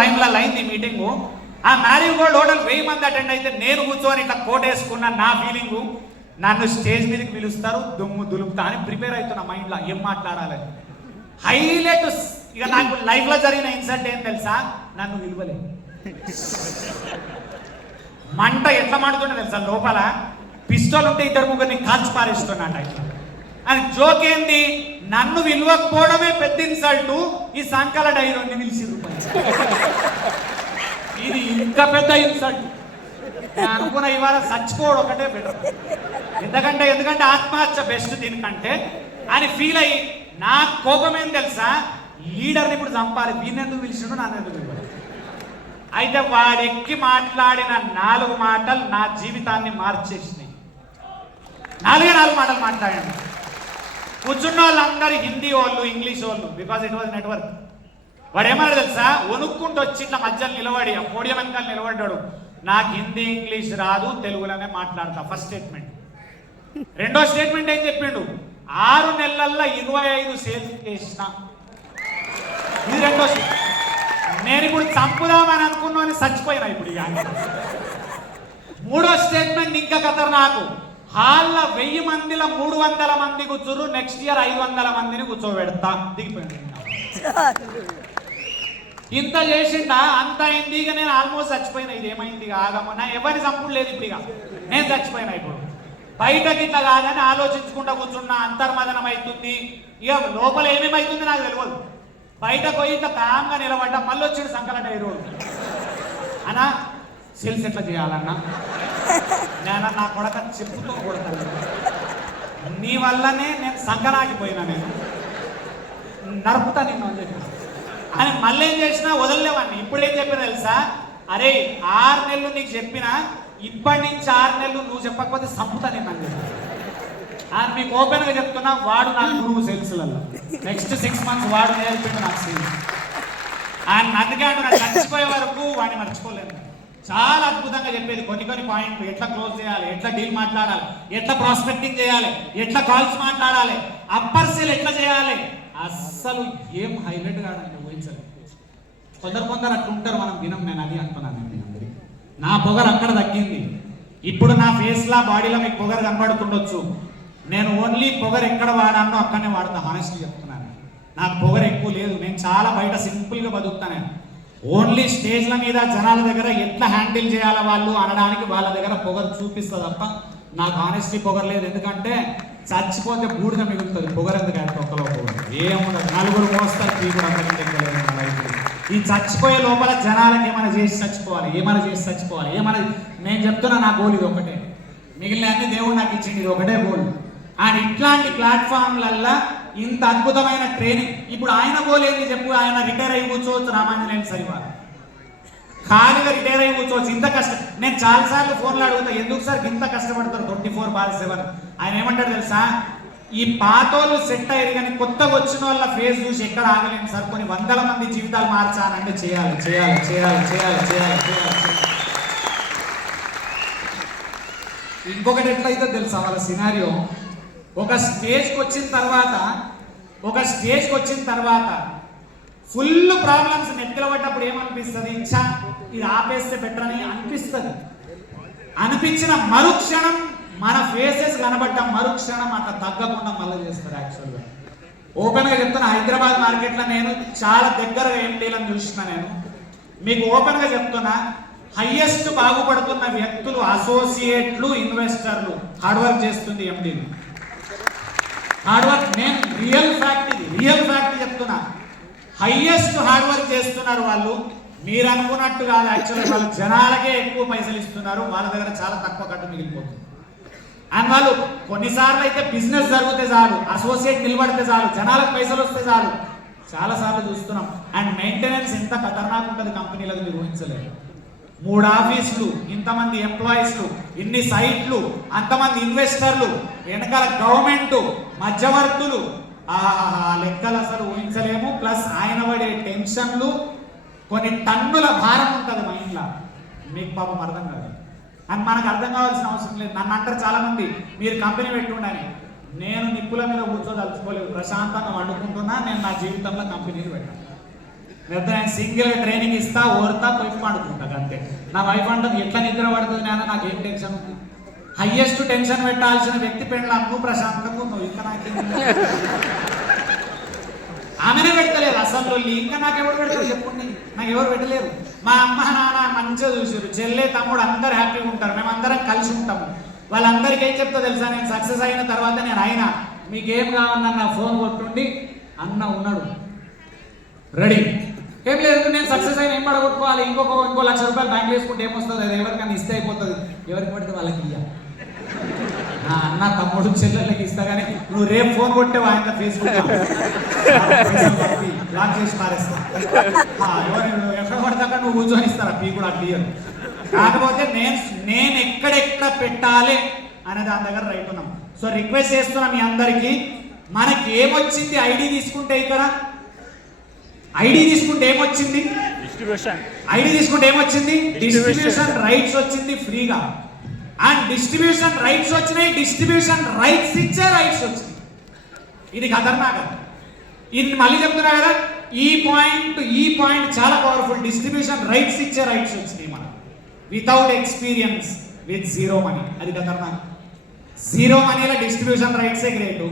టైంలో అయింది మీటింగు. ఆ మ్యారీగోల్డ్ హోటల్ 1000 మంది అటెండ్ అయితే నేను కూర్చొని ఇట్లా కోట్ వేసుకున్న నా ఫీలింగు, నన్ను స్టేజ్ మీదకి పిలుస్తారు, దుమ్ము దులుపుతా అని ప్రిపేర్ అవుతున్నా మైండ్లో ఏం మాట్లాడాలని. హైలైట్ ఇక నాకు లైఫ్లో జరిగిన ఇన్సిడెంట్ ఏం తెలుసా, నన్ను విలువలేదు. మంట ఎట్లా మండుతుంటే తెలుసా, లోపల పిస్టల్ ఉంటే 2-3 కాల్చి పారేస్తున్నట్టు ఇట్లా అని. జోక్ ఏంది, నన్ను విలువకపోవడమే పెద్ద ఇన్సల్ట్, ఈ సంకల డైరోని పిలిచిర్రు. ఇది ఇంకా పెద్ద ఇన్సల్ట్. నేను అనుకున్న ఇవాళ చచ్చిపోవడం ఒకటే బెటర్, ఎందుకంటే ఆత్మహత్య బెస్ట్ దీనికంటే అని ఫీల్ అయ్యి. నా కోపం ఏం తెలుసా, లీడర్ని ఇప్పుడు చంపాలి, వీళ్ళెందుకు పిలిచిండు, నన్ను ఎందుకు పిలవాలి. అయితే వాడెక్కి మాట్లాడిన 4 మాటలు నా జీవితాన్ని మార్చేసినాయి. 4 మాటలు మాట్లాడాను. కూర్చున్న వాళ్ళందరూ హిందీ వాళ్ళు, ఇంగ్లీష్ వాళ్ళు, బికాజ్ ఇట్ వాజ్ నెట్వర్క్. వాడు ఏమన్నాడు తెలుసా, వణుక్కుంటూ వచ్చి ఇట్లా మధ్యలో నిలబడి ఆ పోడియం వెనకాల నిలబడ్డాడు. నాకు హిందీ ఇంగ్లీష్ రాదు, తెలుగులోనే మాట్లాడతా. First statement. రెండో స్టేట్మెంట్ ఏం చెప్పిండు, 6 నెలల్లో 25 సేల్స్ చేసిన. ఇది రెండో స్టేట్మెంట్. నేను ఇప్పుడు చంపుదామని అనుకున్నాను, చచ్చిపోయినా ఇప్పుడు. మూడో స్టేట్మెంట్ ఇంకా ఖతర్నాకు, హాల్లో 1000 మందిలో 300 మంది కూర్చురు, నెక్స్ట్ ఇయర్ 500 మందిని కూర్చోబెడతా. దిగిపోయింది. ఇంత చేసిండా, అంత అయింది. ఇక నేను ఆల్మోస్ట్ చచ్చిపోయినా. ఇది ఏమైంది, ఇక ఆగమో, నా ఎవరి సంపుడు లేదు ఇప్పుడు, ఇక నేను చచ్చిపోయినా. ఇప్పుడు బయటకి ఇట్లా కాదని ఆలోచించుకుంటా కూర్చున్నా, అంతర్మదనం అవుతుంది. ఇక లోపల ఏమేమవుతుంది నాకు తెలియదు. బయటకు పోయి ఇట్లా కామ్గా నిలబడ్డా, మళ్ళీ వచ్చాడు సంకలట ఈ రోజు. అన్నా సేల్స్ ఎట్లా చేయాలన్నా, నేను నా కొడక చెప్పుతో కొడతాను, నీ వల్లనే నేను సంకనాకిపోయినా, నేను నరుపుతా నిన్ను అని చెప్పి అని మళ్ళీ ఏం చేసినా వదలలేవాడిని. ఇప్పుడు ఏం చెప్పినా తెలుసా, అరే 6 నెలలు నీకు చెప్పినా, ఇప్పటి నుంచి 6 నెలలు నువ్వు చెప్పకపోతే సంపుతా నేను అని చెప్పి. మీకు ఓపెన్గా చెప్తున్నా, వాడు నాకు గురువు సేల్స్లలో. నెక్స్ట్ 6 మంత్స్ వాడు నేర్పిండు నాకు సేల్స్. ఆయన అందుకే నాకు చచ్చిపోయే వరకు వాడిని మర్చిపోలేను. చాలా అద్భుతంగా చెప్పేది కొన్ని పాయింట్లు, ఎట్లా క్లోజ్ చేయాలి, ఎట్లా డీల్ మాట్లాడాలి, ఎట్లా ప్రాస్పెక్టింగ్ చేయాలి, ఎట్లా కాల్స్ మాట్లాడాలి, అప్పర్ సేల్ ఎట్లా చేయాలి, అస్సలు ఏం హైలైట్ కాదండి. ఊహించలేదు. కొందరు అట్లా ఉంటారు, మనం వినం. నేను అది అంటున్నాను. అందరికి నా పొగరు అక్కడ తగ్గింది. ఇప్పుడు నా ఫేస్లా బాడీలో మీకు పొగరు కనబడుతుండొచ్చు. నేను ఓన్లీ పొగరు ఎక్కడ వాడానో అక్కడనే వాడతా. హానెస్ట్లీ చెప్తున్నాను, నాకు పొగరు ఎక్కువ లేదు. నేను చాలా బయట సింపుల్గా బతుకుతాను. ఓన్లీ స్టేజ్ల మీద జనాల దగ్గర ఎట్లా హ్యాండిల్ చేయాలి వాళ్ళు అనడానికి వాళ్ళ దగ్గర పొగరు చూపిస్తా తప్ప నాకు హానెస్ట్లీ పొగరు లేదు. ఎందుకంటే చచ్చిపోతే బూడిద మిగులుతుంది, పొగరు ఎందుకు అంటే ఒక్కలో పొగరు ఏముండదు. 4 మోస్తారు, 3 కూడా అందరికీ. ఈ చచ్చిపోయే లోపల జనాలకి ఏమైనా చేసి చచ్చిపోవాలి. నేను చెప్తున్నా, నా గోల్ ఇది ఒకటే. మిగిలిన అన్ని దేవుడు నాకు ఇచ్చింది, ఇది ఒకటే గోల్. అండ్ ఇట్లాంటి ప్లాట్ఫామ్లల్లో ఇంత అద్భుతమైన ట్రైనింగ్. ఇప్పుడు ఆయన పోలేదు చెప్పు, ఆయన రిటైర్ అయ్యి కూర్చోవచ్చు. రామాంజనేయులు సరివా ఖాళీగా రిటైర్ అయ్యి కూర్చోవచ్చు. ఇంత కష్టం. నేను చాలాసార్లు ఫోన్లో అడుగుతా, ఎందుకు సార్ ఇంత కష్టపడతారు 24/7? ఆయన ఏమంటాడు తెలుసా, ఈ పాతోళ్ళు సెట్ అయ్యారు కానీ కొత్తగా వచ్చిన వాళ్ళ ఫేస్ చూసి ఎక్కడ ఆగలేను సార్, కొన్ని 100 మంది జీవితాలు మార్చాలంటే చేయాలి. ఇంకొకటి ఎట్లయితే తెలుసా వాళ్ళ సినారియో, ఒక స్టేజ్కి వచ్చిన తర్వాత ఫుల్ ప్రాబ్లమ్స్ నెత్తిలబడ్డప్పుడు ఏమనిపిస్తుంది, ఇచ్చా ఇది ఆపేస్తే బెటర్ అని అనిపిస్తుంది. అనిపించిన మరుక్షణం మన ఫేసెస్ కనబడ్డ మరుక్షణం అట్లా తగ్గకుండా మళ్ళీ చేస్తారు. యాక్చువల్గా ఓపెన్గా చెప్తున్నా, హైదరాబాద్ మార్కెట్లో నేను చాలా దగ్గరగా ఎండీలను చూసిన. నేను మీకు ఓపెన్గా చెప్తున్నా, హైయెస్ట్ బాగుపడుతున్న వ్యక్తులు అసోసియేట్లు, ఇన్వెస్టర్లు. హార్డ్ వర్క్ చేస్తుంది ఎండీలు. హార్డ్ వర్క్, నేను రియల్ ఫ్యాక్ట్ చెప్తున్నా. హైయెస్ట్ హార్డ్ వర్క్ చేస్తున్నారు వాళ్ళు. మీరు అనుకున్నట్టు కాదు. యాక్చువల్గా వాళ్ళు జనాలకే ఎక్కువ పైసలు ఇస్తున్నారు, వాళ్ళ దగ్గర చాలా తక్కువ కట్టు మిగిలిపోతుంది. అండ్ వాళ్ళు కొన్నిసార్లు అయితే బిజినెస్ జరిగితే చాలు, అసోసియేట్ నిలబడితే చాలు, జనాలకు పైసలు వస్తే చాలు. చాలాసార్లు చూస్తున్నాం. అండ్ మెయింటెనెన్స్ ఎంత ఖతర్నాక్ ఉంటుంది కంపెనీలకు మీరు ఊహించలేదు. 3 ఆఫీసులు, ఇంతమంది ఎంప్లాయీస్లు, ఇన్ని సైట్లు, అంతమంది ఇన్వెస్టర్లు, వెనకాల గవర్నమెంట్, మధ్యవర్తులు, ఆ లెక్కలు అసలు ఊహించలేము. ప్లస్ ఆయన పడే టెన్షన్లు, కొన్ని టన్నుల భారం ఉంటుంది మైండ్లో. మీకు పాపం అర్థం కాదు. అని మనకు అర్థం కావాల్సిన అవసరం లేదు. నన్ను అంటారు చాలా మంది, మీరు కంపెనీ పెట్టుండని. నేను నిప్పుల మీద కూర్చోదలుచుకోలేదు, ప్రశాంతంగా వండుకుంటున్నా. నేను నా జీవితంలో కంపెనీలు పెట్టాను. లేకపోతే నేను సింగిల్గా ట్రైనింగ్ ఇస్తా ఓడతా పోయి పడుకుంటా అంతే. నా వైఫ్ అంటుంది ఎట్లా నిద్ర పడుతుంది నాన్న, నాకు ఏం టెన్షన్ ఉంది. హైయెస్ట్ టెన్షన్ పెట్టాల్సిన వ్యక్తి పెళ్ళాం, నువ్వు ప్రశాంతంగా ఉన్నావు, ఇంకా నాకేం ఆమెనే పెడతలేదు అసలు. ఇంకా నాకెవరు పెడతారు చెప్పండి, నాకు ఎవరు పెట్టలేరు. మా అమ్మ నాన్న మంచిగా చూసారు, చెల్లె తమ్ముడు అందరు హ్యాపీగా ఉంటారు, మేము అందరం కలిసి ఉంటాము. వాళ్ళందరికీ ఏం చెప్తా తెలుసా, నేను సక్సెస్ అయిన తర్వాత నేను అయినా మీకేం కావాలన్న ఫోన్ కొట్టుండి అన్న ఉన్నాడు రెడీ. ఏం లేదు నేను సక్సెస్ అయిన ఏం పడగొట్టుకోవాలి, ఇంకో ₹1,00,000 బ్యాంక్ వేసుకుంటే ఏమొస్తుంది, అది ఎవరికైనా ఇస్తే అయిపోతుంది. ఎవరికి పడితే వాళ్ళకి ఇయ్య, అన్న తమ్ముడు చెల్లెళ్ళకి ఇస్తా. కానీ నువ్వు రేపు ఫోన్ కొట్టేవా ఆయన ఫేస్బుక్ బ్లాక్ చేసి మారేస్తా. ఎక్కడ పడతాక నువ్వు కూర్చొని ఇస్తారా పీ కూడా క్లియర్. కాకపోతే నేను ఎక్కడెక్కడ పెట్టాలి అనే దాని దగ్గర రైట్ ఉన్నాం. సో రిక్వెస్ట్ చేస్తున్నా మీ అందరికీ, మనకి ఏమొచ్చింది ఐడి తీసుకుంటే, ఇక్కడ ఐడి తీసుకుంటే ఏమొచ్చింది, ఐడి తీసుకుంటే ఏమొచ్చింది, డిస్ట్రిబ్యూషన్ రైట్స్ వచ్చింది ఫ్రీగా. అండ్ డిస్ట్రిబ్యూషన్ రైట్స్ వచ్చినాయి, డిస్ట్రిబ్యూషన్ రైట్స్ ఇచ్చే రైట్స్ వచ్చినాయి. ఇది ఖతర్నాక్. ఇది మళ్ళీ చెప్తున్నా కదా, ఈ పాయింట్ చాలా పవర్ఫుల్. డిస్ట్రిబ్యూషన్ రైట్స్ ఇచ్చే రైట్స్ వచ్చినాయి మనం, without experience, with zero money. అది ఖతర్నాక్. జీరో మనీలో డిస్ట్రిబ్యూషన్ రైట్సే గ్రేటు.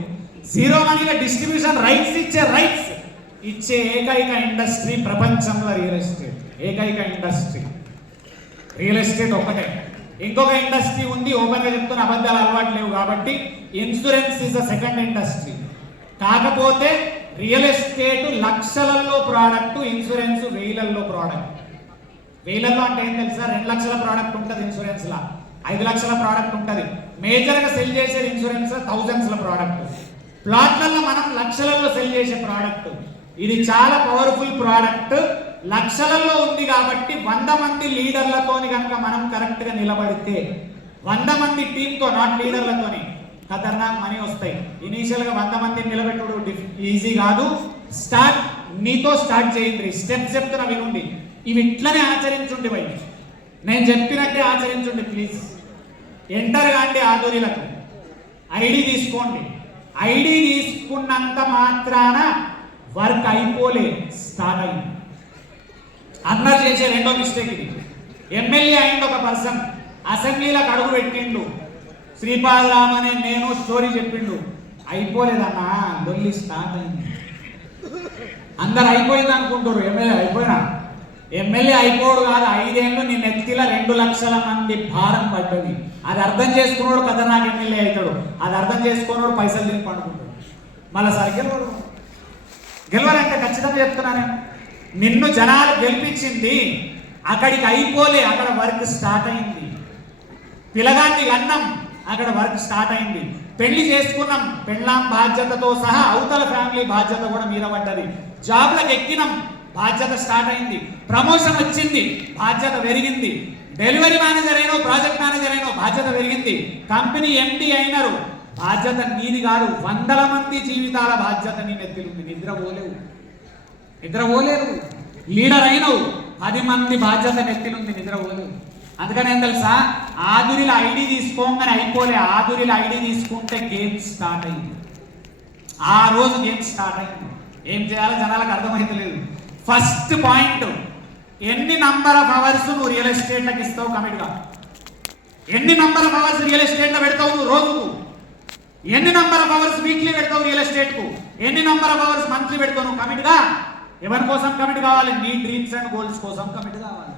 జీరో మనీలో డిస్ట్రిబ్యూషన్ రైట్స్ ఇచ్చే ఏకైక ఇండస్ట్రీ ప్రపంచంలో రియల్ ఎస్టేట్. ఏకైక ఇండస్ట్రీ రియల్ ఎస్టేట్ ఒక్కటే. ఇంకొక ఇండస్ట్రీ ఉంది, ఓపెన్ గా చెప్తున్న, అబద్ధాలు అలవాటు లేవు కాబట్టి. Insurance is the second industry. కాకపోతే రియల్ ఎస్టేట్ లక్షలలో ప్రోడక్ట్, ఇన్సూరెన్స్ వేలల్లో ప్రోడక్ట్. వేలల్లో అంటే ఏం తెలుసా, 2 లక్షల ప్రోడక్ట్ ఉంటుంది ఇన్సూరెన్స్ లా, 5 లక్షల ప్రోడక్ట్ ఉంటుంది. మేజర్ గా సెల్ చేసే ఇన్సూరెన్స్ థౌజండ్స్ లో ప్రోడక్ట్. ప్లాట్లలో మనం లక్షలలో సెల్ చేసే ప్రోడక్ట్. ఇది చాలా పవర్ఫుల్ ప్రోడక్ట్, లక్షలలో ఉంది కాబట్టి 100 మంది లీడర్లతోని కనుక మనం కరెక్ట్ గా నిలబడితే, 100 మంది టీంతో, నాట్ లీడర్లతోని, ఖతర్నాక్ మనీ వస్తాయి. ఇనీషియల్ గా 100 మందిని నిలబెట్టడం ఈజీ కాదు. మీతో స్టార్ట్ చేయండి. స్టెప్స్ చెప్తున్నా వినుండి, ఇవి ఇట్లనే ఆచరించుండి భయ్, నేను చెప్పినట్టే ఆచరించుండి ప్లీజ్. ఎంటర్ కాండి ఆధునిలకు, ఐడి తీసుకోండి. ఐడి తీసుకున్నంత మాత్రాన వర్క్ అయిపోలే, స్టార్ట్ అయింది. అందరు చేసే రెండో మిస్టేక్ ఇది. ఎమ్మెల్యే అయింది ఒక పర్సన్, అసెంబ్లీలకు అడుగు పెట్టిండు, శ్రీపాద్ రామ్ అనే నేను స్టోరీ చెప్పిండు, అయిపోలేదన్నా, లొల్లి స్టార్ట్ అయింది. అందరు అయిపోయింది అనుకుంటారు, ఎమ్మెల్యే అయిపోయినా. ఎమ్మెల్యే అయిపోడు కాదు, 5 ఏళ్ళు నీ నెత్తిలో 2 లక్షల మంది భారం పడ్డది. అది అర్థం చేసుకున్నాడు కదా నాకు ఎమ్మెల్యే అవుతాడు, అది అర్థం చేసుకున్నాడు పైసలు తిని పండుకుంటాడు. మళ్ళీ సరి గెలవాలంటే ఖచ్చితంగా చెప్తున్నాను, నిన్ను జనాలు గెలిపించింది, అక్కడికి అయిపోలే, అక్కడ వర్క్ స్టార్ట్ అయింది. పిల్లగాన్ని అన్నం, అక్కడ వర్క్ స్టార్ట్ అయింది. పెళ్లి చేసుకున్నాం, పెళ్ళాం బాధ్యతతో సహా అవతల ఫ్యామిలీ బాధ్యత కూడా మీద పడ్డది. జాబ్లకు ఎక్కినాం, బాధ్యత స్టార్ట్ అయింది. ప్రమోషన్ వచ్చింది, బాధ్యత పెరిగింది. డెలివరీ మేనేజర్ అయినో, ప్రాజెక్ట్ మేనేజర్ అయినో, బాధ్యత పెరిగింది. కంపెనీ ఎండి అయినారు, బాధ్యత నీది కాదు, 100 మంది జీవితాల బాధ్యత నీ నెత్తిలుంది. నిద్రపోలేరు. లీడర్ అయినవు, 10 మంది బాధ్యత నెత్తిలుంది, నిద్రపోలేవు. అందుకని ఏం తెలుసా, ఆదురిల ఐడి తీసుకోగానే అయిపోలే, ఆదురిల ఐడి తీసుకుంటే గేమ్ స్టార్ట్ అయింది. ఆ రోజు గేమ్ స్టార్ట్ అయింది. ఏం చేయాలో జనాలకు అర్థమైతలేదు. ఫస్ట్ పాయింట్, ఎన్ని నంబర్ ఆఫ్ అవర్స్ నువ్వు రియల్ ఎస్టేట్లకు ఇస్తావు కమిట్గా? ఎన్ని నంబర్ ఆఫ్ అవర్స్ రియల్ ఎస్టేట్లో పెడతావు నువ్వు రోజుకు? ఎన్ని నంబర్ ఆఫ్ అవర్స్ వీక్లీ పెడతావు రియల్ ఎస్టేట్కు? ఎన్ని నంబర్ ఆఫ్ అవర్స్ మంత్లీ పెడతావు నువ్వు కమిట్గా? ఎవరి కోసం కమిట్ కావాలి? నీ డ్రీమ్స్ అండ్ గోల్స్ కోసం కమిట్ కావాలి.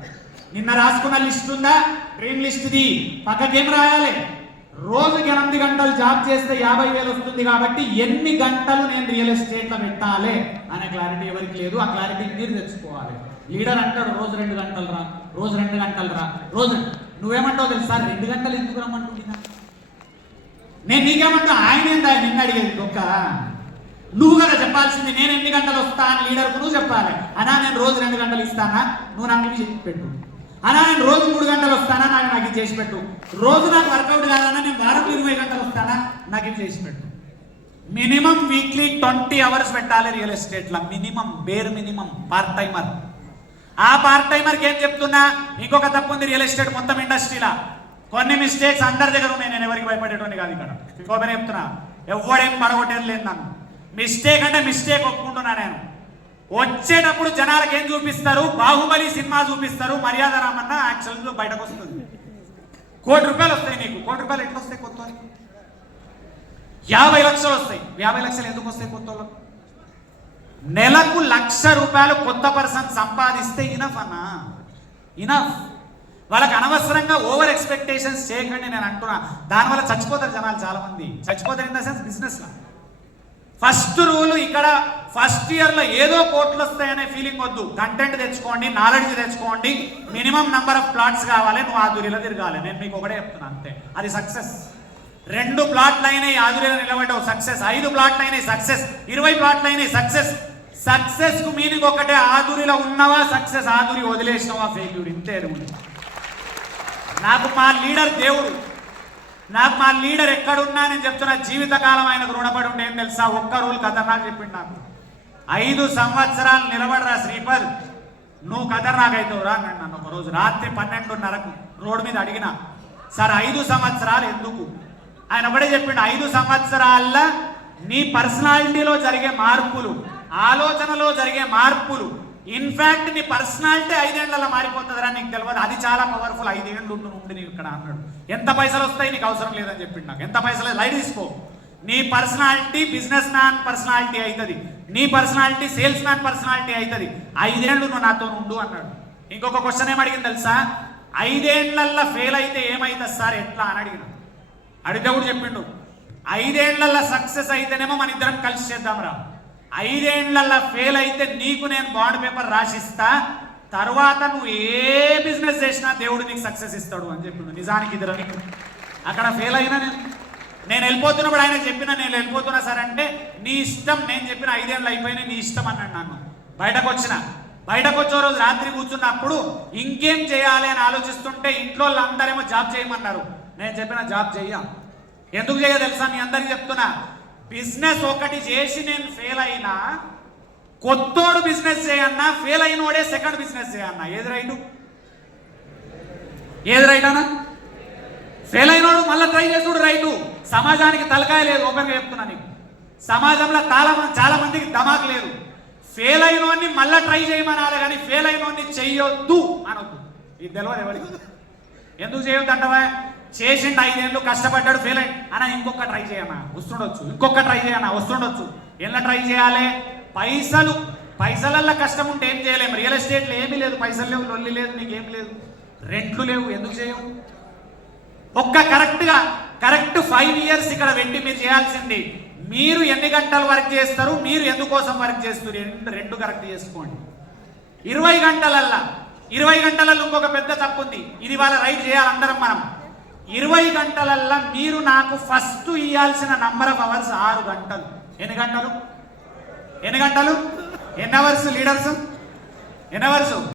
నిన్న రాసుకున్న లిస్ట్ ఉందా, డ్రీమ్ లిస్ట్ది పక్కకేం రాయాలి? రోజుకి 8 గంటలు జాబ్ చేస్తే 50,000 వస్తుంది కాబట్టి ఎన్ని గంటలు నేను రియల్ ఎస్టేట్లో పెట్టాలి అనే క్లారిటీ ఎవరికి లేదు. ఆ క్లారిటీ మీరు తెచ్చుకోవాలి. లీడర్ అంటాడు రోజు 2 గంటలు రా, రోజు 2 గంటలు రా, రోజు. నువ్వేమంటావు తెలుసా, 2 గంటలు ఎందుకు రమ్మంటున్నా? నేను నీకేమంటా, ఆయన ఏందా నిన్న అడిగేది ఒక్క? నువ్వు కదా చెప్పాల్సింది, నేను ఎన్ని గంటలు వస్తా అని లీడర్కు నువ్వు చెప్పాలి. అనా నేను రోజు 2 గంటలు ఇస్తానా, నువ్వు నాకు చేసి పెట్టు. అనా నేను రోజు 3 గంటలు వస్తానా, నాకు ఇది చేసి పెట్టు. రోజు నాకు వర్కౌట్ కాదన్నా, నేను వారం 20 గంటలు వస్తానా, నాకు ఇది చేసి పెట్టు. మినిమం వీక్లీ 20 అవర్స్ పెట్టాలి రియల్ ఎస్టేట్లో, minimum, bear minimum. Part timer. ఆ పార్ట్ టైమర్కి ఏం చెప్తున్నా, ఇంకొక తప్పు ఉంది రియల్ ఎస్టేట్ మొత్తం ఇండస్ట్రీలో. కొన్ని మిస్టేక్స్ అందరి దగ్గర ఉన్నాయి, నేను ఎవరికి భయపడేటోని కాదు. ఇక్కడ ఇంకొకనే చెప్తున్నా, ఎవడేం పడగొట్టేది లేదు. నన్ను మిస్టేక్ అంటే మిస్టేక్ ఒప్పుకుంటున్నా నేను. వచ్చేటప్పుడు జనాలకు ఏం చూపిస్తారు? బాహుబలి సినిమా చూపిస్తారు. మర్యాద రామన్న యాక్చువల్గా బయటకు వస్తుంది. ₹1,00,00,000 వస్తాయి నీకు. ₹1,00,00,000 ఎట్లా వస్తాయి? కొత్త 50 లక్షలు వస్తాయి. 50 లక్షలు ఎందుకు వస్తాయి? కొత్త వాళ్ళకు నెలకు ₹1,00,000 కొత్త పర్సన్ సంపాదిస్తే ఇనఫ్ అన్నా, ఇనఫ్. వాళ్ళకి అనవసరంగా ఓవర్ ఎక్స్పెక్టేషన్స్ చేయకండి నేను అంటున్నా. దానివల్ల చచ్చిపోతారు జనాలు, చాలా మంది చచ్చిపోతారు. ఇన్ ద సెన్స్ బిజినెస్లో ఫస్ట్ రూల్ ఇక్కడ ఫస్ట్ ఇయర్లో ఏదో కోట్లు వస్తాయనే ఫీలింగ్ వద్దు. కంటెంట్ తెచ్చుకోండి, నాలెడ్జ్ తెచ్చుకోండి, మినిమం నంబర్ ఆఫ్ ప్లాట్స్ కావాలి, నువ్వు ఆదురిలో తిరగాలి. నేను మీకు ఒకటే చెప్తున్నా, అంతే. అది సక్సెస్. 2 ప్లాట్లు అయినాయి ఆదురిలో నిలబడ్డావు, సక్సెస్. 5 ప్లాట్లు అయినాయి, సక్సెస్. 20 ప్లాట్లు అయినాయి, సక్సెస్. సక్సెస్ కు మీనింగ్ ఒకటే, ఆదురిలో ఉన్నవా సక్సెస్, ఆదురి వదిలేసినవా ఫెయిల్యూర్. ఇంతే రూల్. నాకు మా లీడర్ దేవుడు, నాకు మా లీడర్ ఎక్కడున్నా నేను చెప్తున్నా, జీవితకాలం ఆయనకు రుణపడి ఉంటే ఏం తెలుసా? ఒక్క రూల్ ఖతర్నాక్ చెప్పిండు నాకు. 5 సంవత్సరాలు నిలబడరా శ్రీపద్, నువ్వు ఖతర్నాక్ అవుతావురా అన్నాడు నన్ను ఒక రోజు రాత్రి 12:30కు రోడ్డు మీద అడిగిన. సార్ 5 సంవత్సరాలు ఎందుకు? ఆయన ఒకటే చెప్పిండు, 5 సంవత్సరాల్లో నీ పర్సనాలిటీలో జరిగే మార్పులు, ఆలోచనలో జరిగే మార్పులు, ఇన్ఫాక్ట్ నీ పర్సనాలిటీ 5 ఏళ్లలో మారిపోతుందిరా, నీకు తెలియదు. అది చాలా పవర్ఫుల్. 5 ఏళ్ళు ఉండి నీకు ఇక్కడ అన్నాడు. ఎంత పైసలు వస్తాయి నీకు అవసరం లేదని చెప్పిండు నాకు. ఎంత పైసలు లైట్ తీసుకో, నీ పర్సనాలిటీ బిజినెస్ మ్యాన్ పర్సనాలిటీ అవుతుంది, నీ పర్సనాలిటీ సేల్స్ మ్యాన్ పర్సనాలిటీ అవుతుంది. 5 ఏళ్ళు నువ్వు నాతో ఉండు అన్నాడు. ఇంకొక క్వశ్చన్ ఏమడిగింది తెలుసా? 5 ఏళ్లలో ఫెయిల్ అయితే ఏమైతుంది సార్, ఎట్లా అని అడిగిన. అడిగితే కూడా చెప్పిండు, 5 ఏళ్లలో సక్సెస్ అయితేనేమో మన ఇద్దరం కలిసి చేద్దాంరా, 5 ఏళ్లలో ఫెయిల్ అయితే నీకు నేను బాండ్ పేపర్ రాసిస్తా, తర్వాత నువ్వు ఏ బిజినెస్ చేసినా దేవుడు నీకు సక్సెస్ ఇస్తాడు అని చెప్పిండు. నిజానికి ఇద్దరు అక్కడ ఫెయిల్ అయినా నేను వెళ్ళిపోతున్నప్పుడు ఆయన చెప్పిన, నేను వెళ్ళిపోతున్నా సార్ అంటే, నీ ఇష్టం, నేను చెప్పిన 5 ఏళ్ళు అయిపోయినాయి, నీ ఇష్టం అన్నాడు. నన్ను బయటకు వచ్చే రోజు రాత్రి కూర్చున్నప్పుడు ఇంకేం చేయాలి అని ఆలోచిస్తుంటే ఇంట్లో వాళ్ళందరేమో జాబ్ చేయమన్నారు. నేను చెప్పిన జాబ్ చెయ్యా. ఎందుకు చేయ తెలుసా? మీ అందరికి చెప్తున్నా, బిజినెస్ ఒకటి చేసి నేను ఫెయిల్ అయినా, కొత్తోడు బిజినెస్ చేయన్నా, ఫెయిల్ అయినోడే సెకండ్ బిజినెస్ చేయన్నా. ఏది రైటు? ఏది రైట్ అన్నా? ఫెయిల్ అయినోడు మళ్ళీ ట్రై చేసుడు రైటు. సమాజానికి తలకాయ లేదు, ఓపెన్గా చెప్తున్నా నీకు. సమాజంలో చాలా మందికి దమాక్ లేదు. ఫెయిల్ అయినోడిని మళ్ళీ ట్రై చేయమనాలి, కానీ ఫెయిల్ అయినోడిని చెయ్యొద్దు అనొద్దు. ఇది తెలియదు ఎవరికి. ఎందుకు చేయొద్దు అంటవా? చేసిండు 5 ఏళ్ళు కష్టపడ్డాడు, ఫెయిల్ అయ్యి అన్న ఇంకొక ట్రై చేయన్నా వస్తుండొచ్చు, ఇంకొక ట్రై చేయన్నా వస్తుండొచ్చు. ఎలా ట్రై చేయాలి? పైసలల్లో కష్టం ఉంటే ఏం చేయలేము. రియల్ ఎస్టేట్లో ఏమీ లేదు, పైసలు లేవు, లొల్లి లేదు, నీకేం లేదు, రెంట్లు లేవు, ఎందుకు చేయవు? కరెక్ట్ 5 ఇయర్స్ ఇక్కడ పెట్టి మీరు చేయాల్సింది, మీరు ఎన్ని గంటలు వర్క్ చేస్తారు, మీరు ఎందుకోసం వర్క్ చేస్తారు, రెండు కరెక్ట్ చేసుకోండి. 20 గంటలల్లో ఇంకొక పెద్ద తప్పు ఉంది. ఇది వాళ్ళ రైట్ చేయాలి అందరం మనం. 20 గంటలల్లో మీరు నాకు ఫస్ట్ ఇవ్వాల్సిన నంబర్ ఆఫ్ అవర్స్ 6 గంటలు. ఎన్ని గంటలు? ఎన్ని అవర్స్ లీడర్స్? ఎన్ని అవర్స్?